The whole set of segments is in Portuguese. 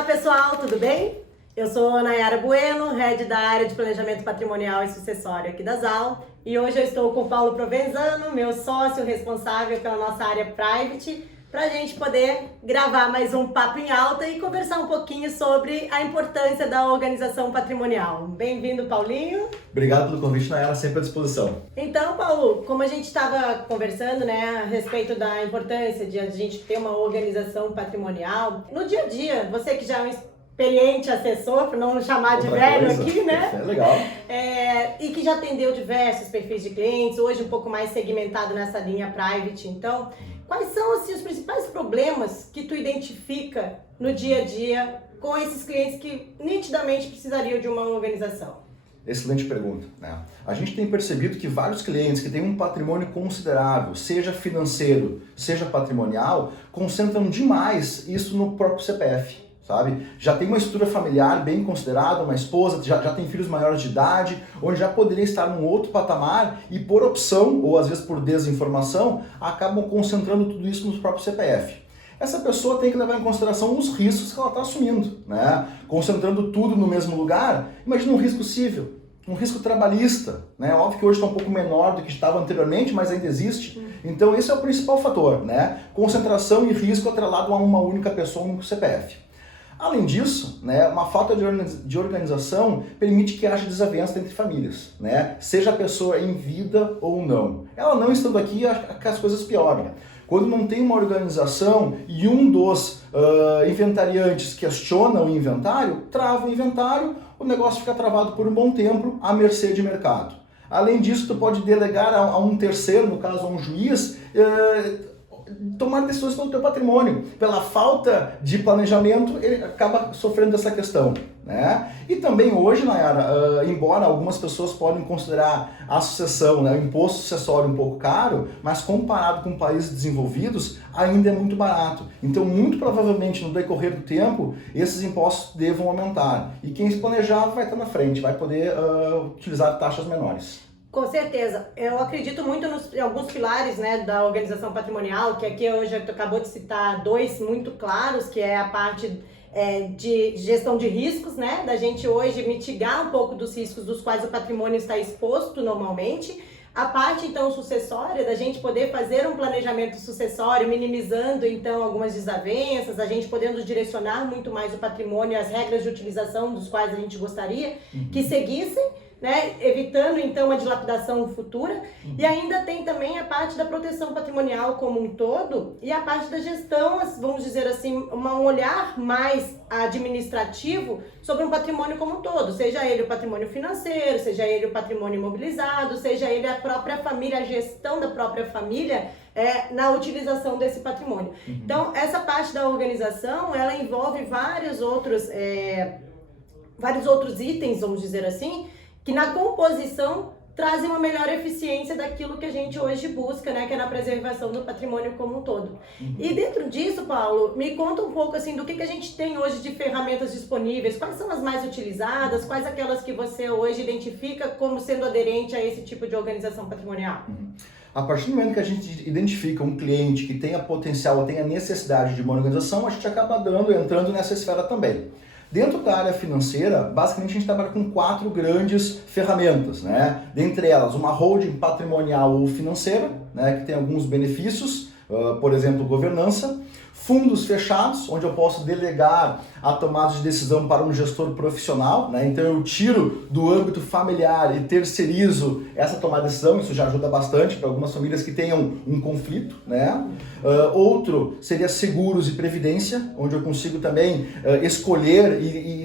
Olá pessoal, tudo bem? Eu sou Nayara Bueno, Head da área de Planejamento Patrimonial e Sucessório aqui da ZAL, e hoje eu estou com o Paulo Provenzano, meu sócio responsável pela nossa área Private, para a gente poder gravar mais um Papo em Alta e conversar um pouquinho sobre a importância da organização patrimonial. Bem-vindo, Paulinho. Obrigado pelo convite, Nayara, sempre à disposição. Então, Paulo, como a gente estava conversando, né, a respeito da importância de a gente ter uma organização patrimonial, no dia a dia, você que já é um experiente assessor, para não chamar de velho aqui, né? É legal. E que já atendeu diversos perfis de clientes, hoje um pouco mais segmentado nessa linha private. Então, quais são assim, os principais problemas que tu identifica no dia a dia com esses clientes que nitidamente precisariam de uma organização? Excelente pergunta, né? A gente tem percebido que vários clientes que têm um patrimônio considerável, seja financeiro, seja patrimonial, concentram demais isso no próprio CPF. Sabe? Já tem uma estrutura familiar bem considerada, uma esposa, já tem filhos maiores de idade, onde já poderia estar num outro patamar e por opção, ou às vezes por desinformação, acabam concentrando tudo isso no próprio CPF. Essa pessoa tem que levar em consideração os riscos que ela está assumindo, né? Concentrando tudo no mesmo lugar, imagina um risco civil, um risco trabalhista, né? Óbvio que hoje está um pouco menor do que estava anteriormente, mas ainda existe. Então esse é o principal fator, né? Concentração e risco atrelado a uma única pessoa, um único CPF. Além disso, né, uma falta de organização permite que haja desavença entre famílias, né? Seja a pessoa em vida ou não. Ela não estando aqui, as coisas pioram. Quando não tem uma organização e um dos inventariantes questiona o inventário, trava o inventário, o negócio fica travado por um bom tempo à mercê de mercado. Além disso, tu pode delegar a um terceiro, no caso a um juiz, tomar decisões pelo teu patrimônio. Pela falta de planejamento, ele acaba sofrendo essa questão, né? E também hoje, Nayara, embora algumas pessoas podem considerar a sucessão, né, o imposto sucessório um pouco caro, mas comparado com países desenvolvidos, ainda é muito barato. Então, muito provavelmente, no decorrer do tempo, esses impostos devam aumentar. E quem se planejar vai estar na frente, vai poder utilizar taxas menores. Com certeza. Eu acredito muito em alguns pilares, né, da organização patrimonial, que aqui hoje tu acabou de citar dois muito claros, que é a parte de gestão de riscos, né, da gente hoje mitigar um pouco dos riscos dos quais o patrimônio está exposto normalmente. A parte, então, sucessória, da gente poder fazer um planejamento sucessório, minimizando, então, algumas desavenças, a gente podendo direcionar muito mais o patrimônio e as regras de utilização dos quais a gente gostaria que seguissem, né, evitando então uma dilapidação futura. E ainda tem também a parte da proteção patrimonial como um todo e a parte da gestão, vamos dizer assim, um olhar mais administrativo sobre um patrimônio como um todo, seja ele o patrimônio financeiro, seja ele o patrimônio imobilizado, seja ele a própria família, a gestão da própria família na utilização desse patrimônio. Então, essa parte da organização, ela envolve vários outros itens, vamos dizer assim, que na composição trazem uma melhor eficiência daquilo que a gente hoje busca, né, que é na preservação do patrimônio como um todo. E dentro disso, Paulo, me conta um pouco assim do que a gente tem hoje de ferramentas disponíveis, quais são as mais utilizadas, quais aquelas que você hoje identifica como sendo aderente a esse tipo de organização patrimonial? A partir do momento que a gente identifica um cliente que tenha potencial, tenha necessidade de uma organização, a gente acaba entrando nessa esfera também. Dentro da área financeira, basicamente a gente trabalha com 4 grandes ferramentas, né? Dentre elas, uma holding patrimonial ou financeira, né, que tem alguns benefícios, por exemplo, governança. Fundos fechados, onde eu posso delegar a tomada de decisão para um gestor profissional, né? Então eu tiro do âmbito familiar e terceirizo essa tomada de decisão, isso já ajuda bastante para algumas famílias que tenham um conflito, né? Outro seria seguros e previdência, onde eu consigo também escolher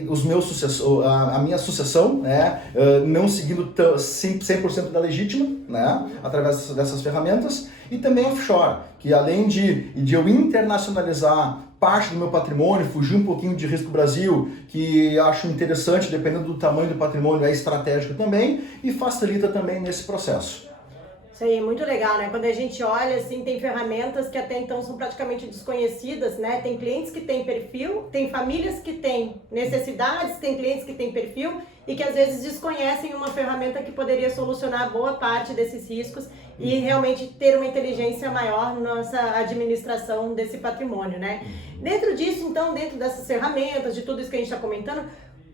os meus a minha sucessão, né? Não seguindo 100% da legítima, né? Através dessas ferramentas. E também offshore, que além de eu internacionalizar parte do meu patrimônio, fugir um pouquinho de risco Brasil, que acho interessante, dependendo do tamanho do patrimônio, é estratégico também e facilita também nesse processo. Isso aí, muito legal, né? Quando a gente olha, assim, tem ferramentas que até então são praticamente desconhecidas, né? Tem clientes que têm perfil, tem famílias que têm necessidades, tem clientes que têm perfil e que às vezes desconhecem uma ferramenta que poderia solucionar boa parte desses riscos e realmente ter uma inteligência maior na nossa administração desse patrimônio, né? Dentro disso, então, dentro dessas ferramentas, de tudo isso que a gente está comentando,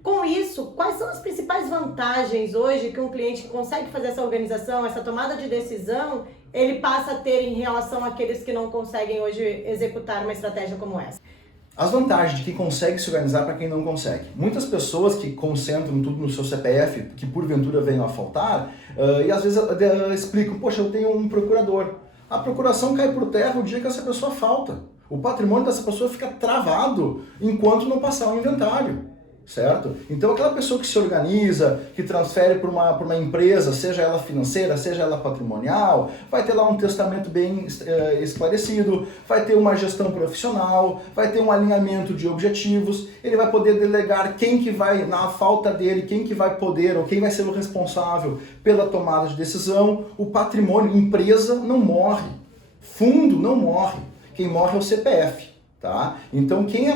com isso, quais são as principais vantagens hoje que um cliente que consegue fazer essa organização, essa tomada de decisão, ele passa a ter em relação àqueles que não conseguem hoje executar uma estratégia como essa? As vantagens de quem consegue se organizar para quem não consegue. Muitas pessoas que concentram tudo no seu CPF, que porventura venham a faltar, e às vezes explicam, poxa, eu tenho um procurador. A procuração cai por terra o dia que essa pessoa falta. O patrimônio dessa pessoa fica travado enquanto não passar o inventário. Certo? Então aquela pessoa que se organiza, que transfere para uma empresa, seja ela financeira, seja ela patrimonial, vai ter lá um testamento bem esclarecido, vai ter uma gestão profissional, vai ter um alinhamento de objetivos, ele vai poder delegar quem que vai, na falta dele, quem que vai poder ou quem vai ser o responsável pela tomada de decisão. O patrimônio, empresa não morre, fundo não morre, quem morre é o CPF. Tá? Então quem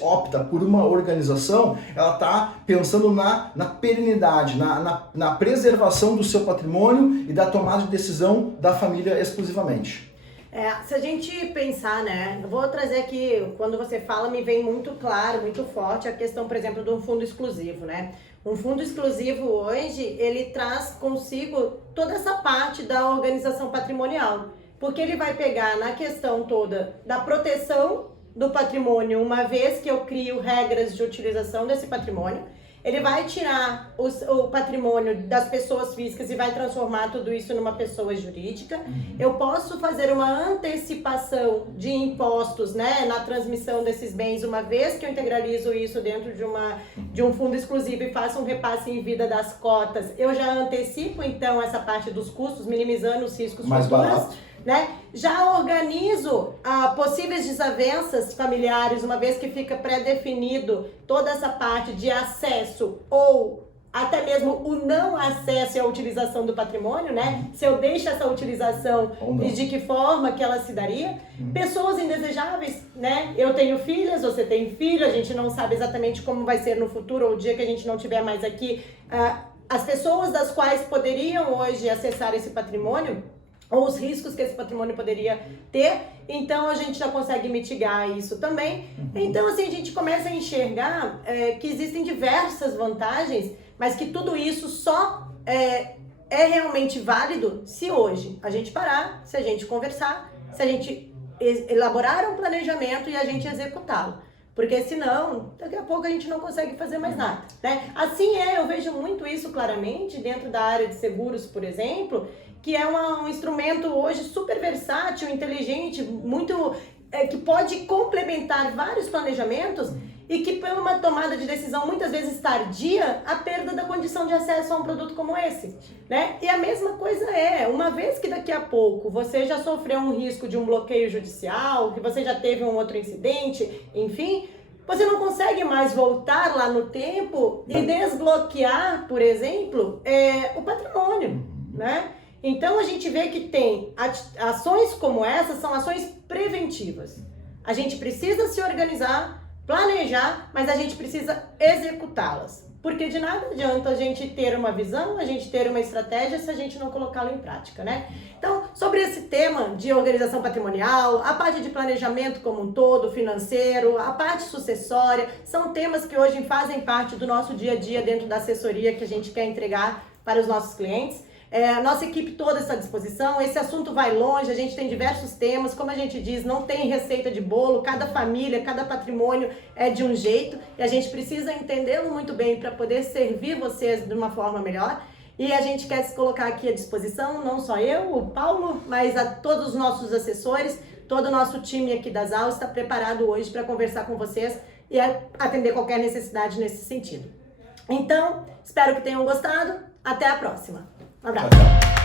opta por uma organização, ela está pensando na perenidade, na preservação do seu patrimônio e da tomada de decisão da família exclusivamente. Se a gente pensar, né, eu vou trazer aqui, quando você fala, me vem muito claro, muito forte a questão, por exemplo, de um fundo exclusivo, né? Um fundo exclusivo hoje, ele traz consigo toda essa parte da organização patrimonial. Porque ele vai pegar na questão toda da proteção do patrimônio, uma vez que eu crio regras de utilização desse patrimônio. Ele vai tirar o patrimônio das pessoas físicas e vai transformar tudo isso numa pessoa jurídica. Eu posso fazer uma antecipação de impostos, né, na transmissão desses bens, uma vez que eu integralizo isso dentro de um fundo exclusivo e faço um repasse em vida das cotas. Eu já antecipo, então, essa parte dos custos, minimizando os riscos mais futuros. Barato. Né? Já organizo possíveis desavenças familiares, uma vez que fica pré-definido toda essa parte de acesso ou até mesmo o não acesso à utilização do patrimônio, né? Se eu deixo essa utilização e de que forma que ela se daria. Pessoas indesejáveis, né? Eu tenho filhas, você tem filho, a gente não sabe exatamente como vai ser no futuro ou o dia que a gente não estiver mais aqui. As pessoas das quais poderiam hoje acessar esse patrimônio, ou os riscos que esse patrimônio poderia ter, então a gente já consegue mitigar isso também. Então, assim, a gente começa a enxergar que existem diversas vantagens, mas que tudo isso só é realmente válido se hoje a gente parar, se a gente conversar, se a gente elaborar um planejamento e a gente executá-lo. Porque senão, daqui a pouco a gente não consegue fazer mais nada, né? Assim eu vejo muito isso claramente dentro da área de seguros, por exemplo, que é um instrumento hoje super versátil, inteligente, muito que pode complementar vários planejamentos e que por uma tomada de decisão muitas vezes tardia, a perda da condição de acesso a um produto como esse, né? E a mesma coisa uma vez que daqui a pouco você já sofreu um risco de um bloqueio judicial, que você já teve um outro incidente, enfim, você não consegue mais voltar lá no tempo e desbloquear, por exemplo, o patrimônio, né? Então a gente vê que tem ações como essas, são ações preventivas. A gente precisa se organizar, planejar, mas a gente precisa executá-las. Porque de nada adianta a gente ter uma visão, a gente ter uma estratégia se a gente não colocá-la em prática, né? Então, sobre esse tema de organização patrimonial, a parte de planejamento como um todo, financeiro, a parte sucessória, são temas que hoje fazem parte do nosso dia a dia dentro da assessoria que a gente quer entregar para os nossos clientes. A nossa equipe toda está à disposição, esse assunto vai longe, a gente tem diversos temas, como a gente diz, não tem receita de bolo, cada família, cada patrimônio é de um jeito e a gente precisa entendê-lo muito bem para poder servir vocês de uma forma melhor. E a gente quer se colocar aqui à disposição, não só eu, o Paulo, mas a todos os nossos assessores, todo o nosso time aqui das aulas está preparado hoje para conversar com vocês e atender qualquer necessidade nesse sentido. Então, espero que tenham gostado, até a próxima. Um abraço.